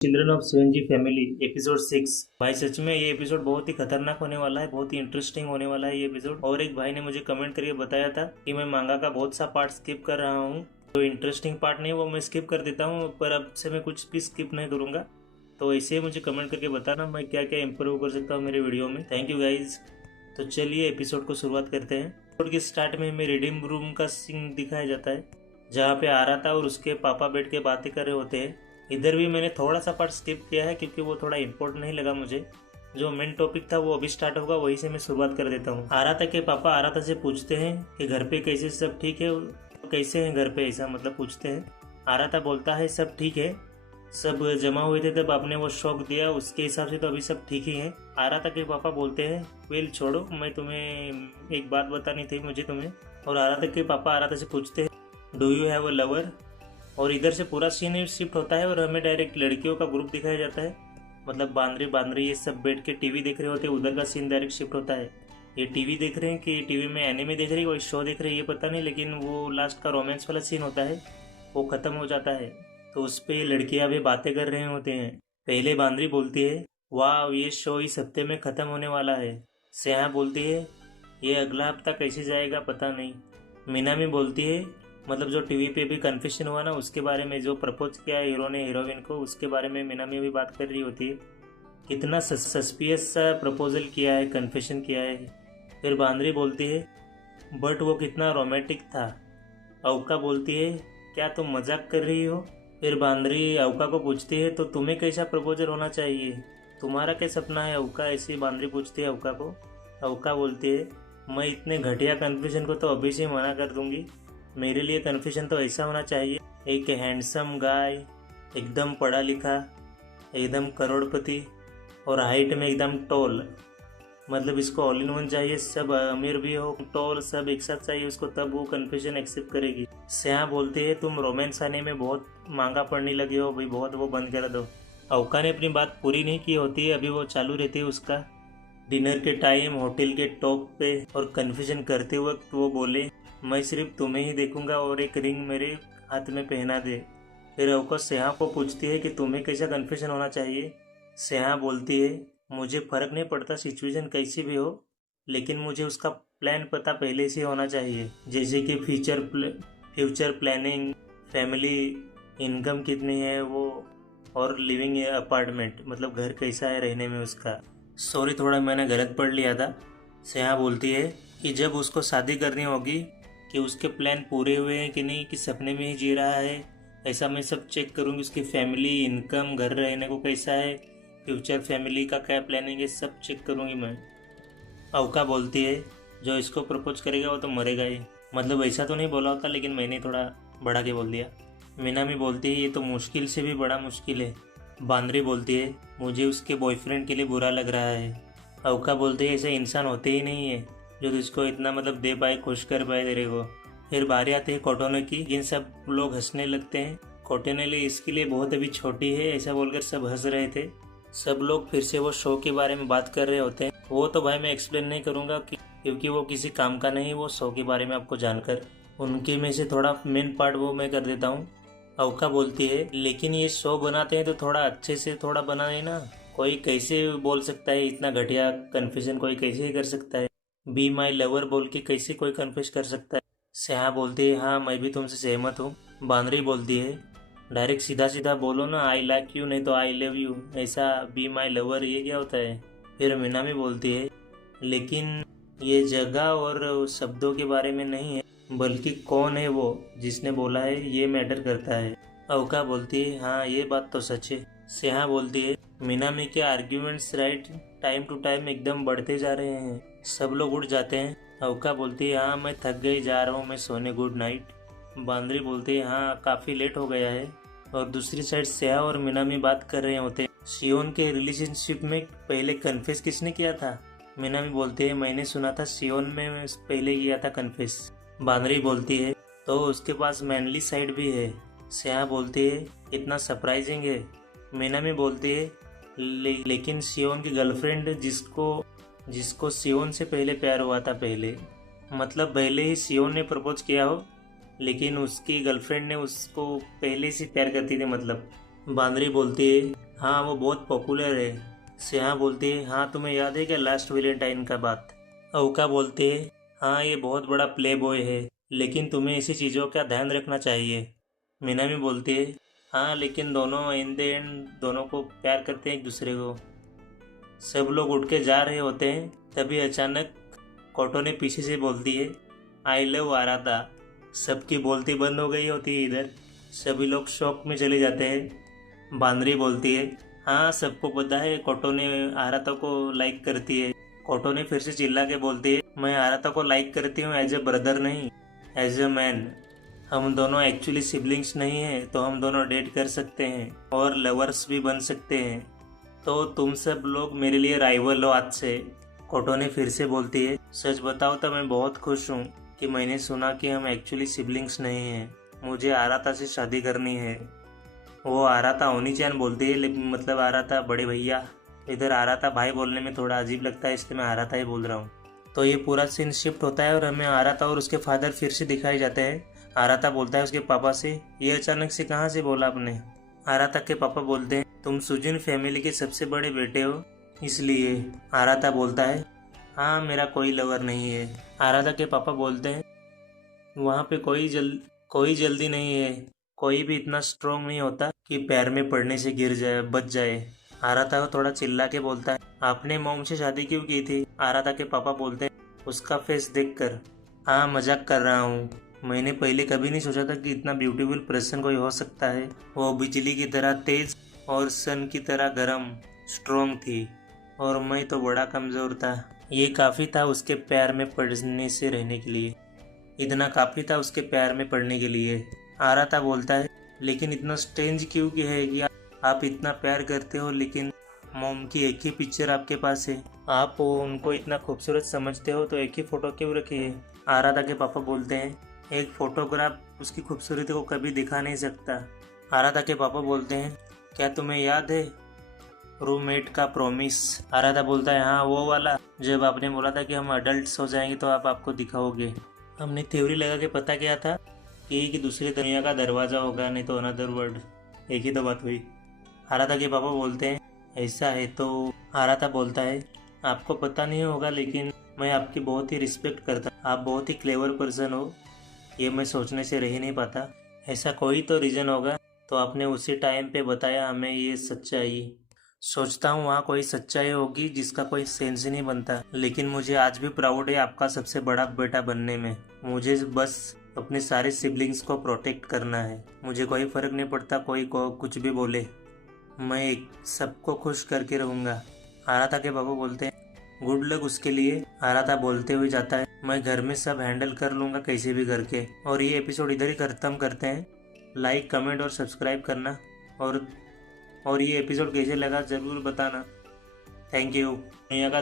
Children of Shivanji family episode 6। भाई सच में ये एपिसोड बहुत ही खतरनाक होने वाला है, बहुत ही इंटरेस्टिंग होने वाला है ये एपिसोड। और एक भाई ने मुझे कमेंट करके बताया था कि मैं मांगा का बहुत सा पार्ट स्किप कर रहा हूँ, जो इंटरेस्टिंग पार्ट नहीं वो मैं स्किप कर देता हूँ, पर अब से मैं कुछ भी स्किप नहीं करूँगा। तो ऐसे ही मुझे कमेंट करके बताना मैं क्या क्या इम्प्रूव कर सकता हूँ मेरे वीडियो में। Thank you guys. तो चलिए एपिसोड को शुरुआत करते हैं। एपिसोड के स्टार्ट में हमें रिडीम रूम का सीन दिखाया जाता है, जहाँ पे आराता और उसके पापा बैठ के बातें कर रहे होते हैं। इधर भी मैंने थोड़ा सा पार्ट स्किप किया है क्योंकि वो थोड़ा इम्पोर्टेंट नहीं लगा मुझे। जो मेन टॉपिक था वो अभी स्टार्ट होगा, वहीं से मैं शुरुआत कर देता हूँ। आराता के पापा आराता से पूछते हैं कि घर पे कैसे सब ठीक है, कैसे हैं घर पे, ऐसा मतलब पूछते हैं। आराता बोलता है सब ठीक है, सब जमा हुए थे तब आपने वो शौक दिया, उसके हिसाब से तो अभी सब ठीक ही है। आराता के पापा बोलते हैं वेल छोड़ो, मैं तुम्हें एक बात बतानी थी मुझे तुम्हें। और आराता के पापा आराता से पूछते हैं do you have a lover. और इधर से पूरा सीन शिफ्ट होता है और हमें डायरेक्ट लड़कियों का ग्रुप दिखाया जाता है, मतलब बांद्री बांद्री ये सब बैठ के टीवी देख रहे होते हैं। उधर का सीन डायरेक्ट शिफ्ट होता है। ये टीवी देख रहे हैं कि टीवी में एनिमे देख रहे हैं, कोई शो देख रहे हैं ये पता नहीं, लेकिन वो लास्ट का रोमांस वाला सीन होता है वो ख़त्म हो जाता है। तो उस पर लड़कियाँ भी बातें कर रहे होते हैं। पहले बांद्री बोलती है वाह ये शो इस हफ्ते में ख़त्म होने वाला है। स्नेहा बोलती है ये अगला हफ्ता कैसे जाएगा पता नहीं। मीनामी बोलती है मतलब जो टीवी पे भी कन्फेशन हुआ ना उसके बारे में, जो प्रपोज किया है हीरो ने हीरोइन को, उसके बारे में मीनामी भी बात कर रही होती है। कितना सस्पियस सा प्रपोजल किया है, कन्फेशन किया है। फिर बांद्री बोलती है बट वो कितना रोमांटिक था। अवका बोलती है क्या तुम मजाक कर रही हो। फिर बांद्री अवका को पूछती है तो तुम्हें कैसा प्रपोजल होना चाहिए, तुम्हारा क्या सपना है अवका, ऐसी बांद्री पूछती है अवका को। अवका बोलती है मैं इतने घटिया कन्फ्यूजन को तो अभी से मना कर दूंगी। मेरे लिए कन्फ्यूजन तो ऐसा होना चाहिए एक हैंडसम गाय, एकदम पढ़ा लिखा, एकदम करोड़पति और हाइट में एकदम टॉल, मतलब इसको ऑल इन वन चाहिए, सब अमीर भी हो टॉल सब एक साथ चाहिए उसको, तब वो कन्फ्यूजन एक्सेप्ट करेगी। स्नेहा बोलती है तुम रोमांस आने में बहुत महंगा पड़ने लगे हो भाई, बहुत वो बंद कर दो। अवका ने अपनी बात पूरी नहीं की होती है, अभी वो चालू रहती है उसका। डिनर के टाइम होटल के टॉप पे और कन्फ्यूजन करते वक्त वो बोले मैं सिर्फ तुम्हें ही देखूंगा और एक रिंग मेरे हाथ में पहना दे। फिर अवका स्नेहा को पूछती है कि तुम्हें कैसा कन्फ्यूजन होना चाहिए। स्नेहा बोलती है मुझे फ़र्क नहीं पड़ता सिचुएशन कैसी भी हो, लेकिन मुझे उसका प्लान पता पहले से होना चाहिए, जैसे कि फ्यूचर प्लानिंग, फैमिली, इनकम कितनी है वो, और लिविंग अपार्टमेंट मतलब घर कैसा है रहने में उसका। सॉरी थोड़ा मैंने गलत पढ़ लिया था। स्नेहा बोलती है कि जब उसको शादी करनी होगी कि उसके प्लान पूरे हुए हैं कि नहीं, कि सपने में ही जी रहा है, ऐसा मैं सब चेक करूँगी। उसकी फैमिली, इनकम, घर रहने को कैसा है, फ्यूचर फैमिली का क्या प्लानिंग है, सब चेक करूँगी मैं। अवका बोलती है जो इसको प्रपोज करेगा वो तो मरेगा ही, मतलब ऐसा तो नहीं बोला होता लेकिन मैंने थोड़ा बढ़ा के बोल दिया। मीनामी बोलती है ये तो मुश्किल से भी बड़ा मुश्किल है। बांद्री बोलती है मुझे उसके बॉयफ्रेंड के लिए बुरा लग रहा है। अवका बोलती है ऐसे इंसान होते ही नहीं है जो तुझको इतना मतलब दे पाए, खुश कर पाए तेरे को। फिर बारी आती है कोटोने की, इन सब लोग हंसने लगते हैं। कोटोने इसके लिए बहुत अभी छोटी है ऐसा बोलकर सब हंस रहे थे। सब लोग फिर से वो शो के बारे में बात कर रहे होते हैं, वो तो भाई मैं एक्सप्लेन नहीं करूँगा क्योंकि वो किसी काम का नहीं, वो शो के बारे में आपको जानकर उनके में से थोड़ा मेन पार्ट वो मैं कर देता हूँ। अवका बोलती है लेकिन ये शो बनाते हैं तो थोड़ा अच्छे से थोड़ा बनाए ना, कोई कैसे बोल सकता है इतना घटिया कन्फ्यूजन, कोई कैसे ही कर सकता है, बी माई लवर बोल के कैसे कोई कन्फ्यूज कर सकता है। स्नेहा बोलती है हाँ मैं भी तुमसे सहमत हूँ। बांद्री बोलती है डायरेक्ट सीधा सीधा बोलो ना आई लाइक यू नहीं तो आई लव यू, ऐसा बी माई लवर ये क्या होता है। फिर मीनामी बोलती है लेकिन ये जगह और शब्दों के बारे में नहीं है, बल्कि कौन है वो जिसने बोला है ये मैटर करता है। अवका बोलती है हाँ ये बात तो सच है। स्नेहा बोलती है मीनामी के arguments right time to time एकदम बढ़ते जा रहे हैं, सब लोग उठ जाते हैं। अवका बोलती है हाँ मैं थक गई, जा रहा हूँ मैं सोने, गुड नाइट। बांद्री बोलती है हाँ काफ़ी लेट हो गया है। और दूसरी साइड स्नेहा और मीनामी बात कर रहे होते हैं शियोन के रिलेशनशिप में पहले कन्फेस किसने किया था। मीनामी बोलती है मैंने सुना था शियोन में पहले किया था कन्फेस। बांद्री बोलती है तो उसके पास मैनली साइड भी है। स्नेहा बोलती है इतना सरप्राइजिंग है। मीनामी बोलती है लेकिन शियोन की गर्लफ्रेंड जिसको शियोन से पहले प्यार हुआ था, पहले मतलब पहले ही शियोन ने प्रपोज किया हो लेकिन उसकी गर्लफ्रेंड ने उसको पहले से प्यार करती थी मतलब। बांद्री बोलती है हाँ वो बहुत पॉपुलर है। स्नेहा बोलती है हाँ तुम्हें याद है क्या लास्ट वैलेंटाइन का बात। अवका बोलती है हाँ ये बहुत बड़ा प्ले बॉय है, लेकिन तुम्हें ऐसी चीज़ों का ध्यान रखना चाहिए। मीनामी बोलती है हाँ लेकिन दोनों इन द एंड दोनों को प्यार करते हैं एक दूसरे को। सब लोग उठ के जा रहे होते हैं, तभी अचानक कोटो ने पीछे से बोलती है आई लव आराधा। सबकी बोलती बंद हो गई होती है इधर। सभी लोग शॉक में चले जाते हैं। बांदरी बोलती है हाँ सबको पता है कोटो ने आराधा को लाइक करती है। कोटो ने फिर से चिल्ला के बोलती है मैं आराधा को लाइक करती हूँ एज ए ब्रदर नहीं, एज ए मैन। हम दोनों एक्चुअली सिबलिंग्स नहीं हैं, तो हम दोनों डेट कर सकते हैं और लवर्स भी बन सकते हैं। तो तुम सब लोग मेरे लिए राइवल हो आज से। कोटो ने फिर से बोलती है सच बताओ तो मैं बहुत खुश हूँ कि मैंने सुना कि हम एक्चुअली सिबलिंग्स नहीं हैं। मुझे आराधा से शादी करनी है। वो आराधा ओनी-चान बोलती है, लेकिन मतलब आराधा बड़े भैया। इधर आराधा भाई बोलने में थोड़ा अजीब लगता है, इसलिए मैं आराधा ही बोल रहा हूँ। तो ये पूरा सीन शिफ्ट होता है और हमें आराधा और उसके फादर फिर से दिखाए जाते हैं। आराधा बोलता है उसके पापा से ये अचानक से कहाँ से बोला आपने। आराधा के पापा बोलते हैं तुम सुजिन फैमिली के सबसे बड़े बेटे हो इसलिए। आराधा बोलता है हाँ मेरा कोई लवर नहीं है। आराधा के पापा बोलते हैं वहाँ पे कोई जल्दी नहीं है। कोई भी इतना स्ट्रांग नहीं होता कि पैर में पड़ने से गिर जाए बच जाए। आराधा थोड़ा चिल्ला के बोलता है आपने मॉम से शादी क्यों की थी। आराधा के पापा बोलते हैं उसका फेस देखकर। हाँ मजाक कर रहा हूँ, मैंने पहले कभी नहीं सोचा था कि इतना ब्यूटीफुल पर्सन कोई हो सकता है। वो बिजली की तरह तेज और सन की तरह गर्म स्ट्रॉन्ग थी और मैं तो बड़ा कमज़ोर था। ये काफ़ी था उसके प्यार में पड़ने से रहने के लिए। इतना काफ़ी था उसके प्यार में पड़ने के लिए। आराधा बोलता है लेकिन इतना स्ट्रेंज क्यों कि है कि आप इतना प्यार करते हो लेकिन मॉम की एक ही पिक्चर आपके पास है। आप उनको इतना खूबसूरत समझते हो तो एक ही फ़ोटो क्यों रखी है। आराधा के पापा बोलते हैं एक फ़ोटोग्राफ उसकी खूबसूरती को कभी दिखा नहीं सकता। आराधा के पापा बोलते हैं क्या तुम्हें याद है रूममेट का प्रॉमिस। आराधा बोलता है हाँ वो वाला, जब आपने बोला था कि हम अडल्ट्स हो जाएंगे तो आप आपको दिखाओगे। हमने थ्योरी लगा के पता किया था कि दूसरी दुनिया का दरवाज़ा होगा, नहीं तो अनदर वर्ल्ड। एक ही तो बात हुई। आराधा के पापा बोलते हैं ऐसा है तो। आराधा बोलता है आपको पता नहीं होगा लेकिन मैं आपकी बहुत ही रिस्पेक्ट करता हूँ। आप बहुत ही क्लेवर पर्सन हो, ये मैं सोचने से रह ही नहीं पाता। ऐसा कोई तो रीज़न होगा, तो आपने उसी टाइम पे बताया हमें ये सच्चाई। सोचता हूँ वहाँ कोई सच्चाई होगी जिसका कोई सेंस ही नहीं बनता, लेकिन मुझे आज भी प्राउड है आपका सबसे बड़ा बेटा बनने में। मुझे बस अपने सारे सिबलिंग्स को प्रोटेक्ट करना है। मुझे कोई फ़र्क नहीं पड़ता कोई को कुछ भी बोले, मैं सबको खुश करके रहूँगा। आराधा के पापा बोलते हैं गुड लक उसके लिए। आराधा बोलते हुए जाता है मैं घर में सब हैंडल कर लूँगा कैसे भी करके। और ये एपिसोड इधर ही ख़त्म करते हैं। लाइक कमेंट और सब्सक्राइब करना और ये एपिसोड कैसे लगा ज़रूर बताना। Thank you. दुनिया का